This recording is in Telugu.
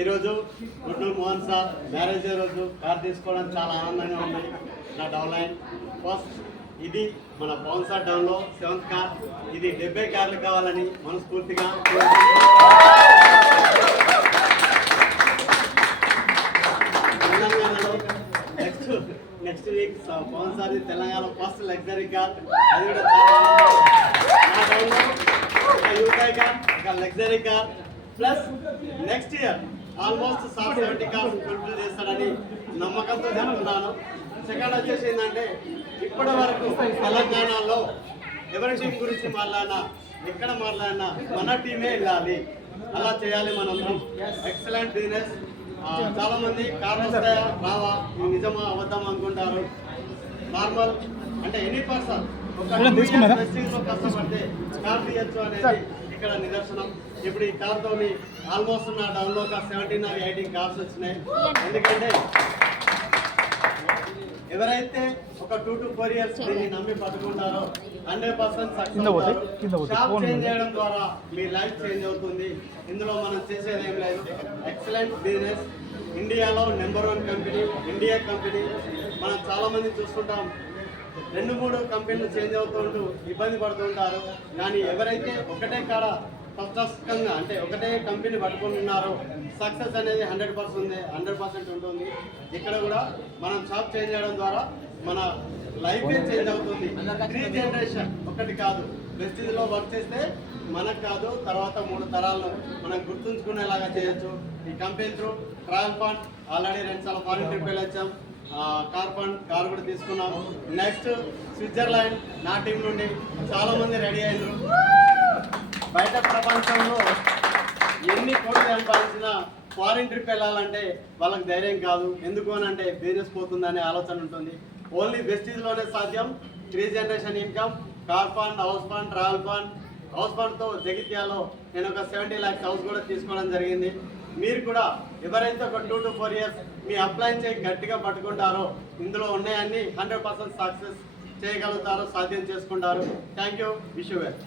ఈరోజు గుడ్నూరు మోహన్ సార్ మ్యారేజ్ డే రోజు కార్ తీసుకోవడం చాలా ఆనందంగా ఉంది. నా డౌన్ లైన్ ఫస్ట్ ఇది మన పవన్ సార్ డౌన్లో 7th కార్. ఇది 70 కార్లు కావాలని మనస్ఫూర్తిగా తెలంగాణలో next week Pavan sir Telangana first luxury car. అది కూడా నా డౌన్లో ఒక యూఐ కార్, ఒక luxury car plus next year almost 70 cars complete చేస్తాడని నమ్మకంతో చెప్తున్నాను. సెకండ్ వచ్చేసి ఏంటంటే ఇప్పటి వరకు తెలంగాణలో ఎవరి టీం గురించి మాట్లాడినా ఎక్కడ మాట్లాడినా మన టీమే వెళ్ళాలి, అలా చేయాలి మనందరం. Excellent business. చాలా మంది కార్లు వస్తాయా రావా, నిజమా అబద్ధం అనుకుంటారు. నార్మల్ అంటే ఎనీ పర్సన్ ఒక కష్టపడితే కార్ తీయచ్చు అనేది ఇక్కడ నిదర్శనం. ఇప్పుడు ఈ కార్తో ఆల్మోస్ట్ నా డౌన్లో ఒక 17 or 18 కార్స్ వచ్చినాయి. ఎందుకంటే ఎవరైతే ఒక 2 to 4 years దీన్ని నమ్మి పట్టుకుంటారో 100% సక్సెస్ అవుతారు. షాప్ చేంజ్ చేయడం ద్వారా మీ లైఫ్ చేంజ్ అవుతుంది. ఇందులో మనం చేసేది ఏం లేదు. Excellent business. ఇండియాలో నెంబర్ 1 కంపెనీ, ఇండియా కంపెనీ. మనం చాలా మంది చూస్తుంటాం 2-3 కంపెనీలు చేంజ్ అవుతుంటూ ఇబ్బంది పడుతుంటారు. కానీ ఎవరైతే ఒకటే కాడ స్పష్టంగా అంటే ఒకటే కంపెనీ పట్టుకుంటున్నారో సక్సెస్ అనేది 100% ఉంటుంది. ఇక్కడ కూడా మనం షాప్ చేంజ్ చేయడం ద్వారా మన లైఫ్ చేంజ్ అవుతుంది. 3 జనరేషన్ ఒకటి కాదు. ప్రెస్టీజ్లో వర్క్ చేస్తే మనకు కాదు, తర్వాత 3 తరాలను మనం గుర్తుంచుకునేలాగా చేయొచ్చు. ఈ company through travel fund already 2 సార్లు ఫారిన్ ట్రిప్ వెళ్ళొచ్చాం. కార్ ఫండ్ కార్ కూడా తీసుకున్నాం. నెక్స్ట్ స్విట్జర్లాండ్ నా టీం నుండి చాలా మంది రెడీ అయ్యారు. బయట ప్రపంచంలో ఎన్ని కోట్లు సంపాదించినా ఫారిన్ ట్రిప్ వెళ్ళాలంటే వాళ్ళకి ధైర్యం కాదు. ఎందుకు అని అంటే బిజినెస్ పోతుందనే ఆలోచన ఉంటుంది. ఓన్లీ వెస్టీజ్లోనే సాధ్యం. 3 generation income, car fund, house fund, travel fund. House ఫండ్తో జగిత్యాలో నేను ఒక 70 lakhs హౌస్ కూడా తీసుకోవడం జరిగింది. మీరు కూడా ఎవరైతే ఒక 2 to 4 years మీ అప్లైన్ చేయి గట్టిగా పట్టుకుంటారో ఇందులో ఉన్నాయన్నీ 100% సక్సెస్ చేయగలుగుతారో, సాధ్యం చేసుకుంటారు. Thank you. Wish you well.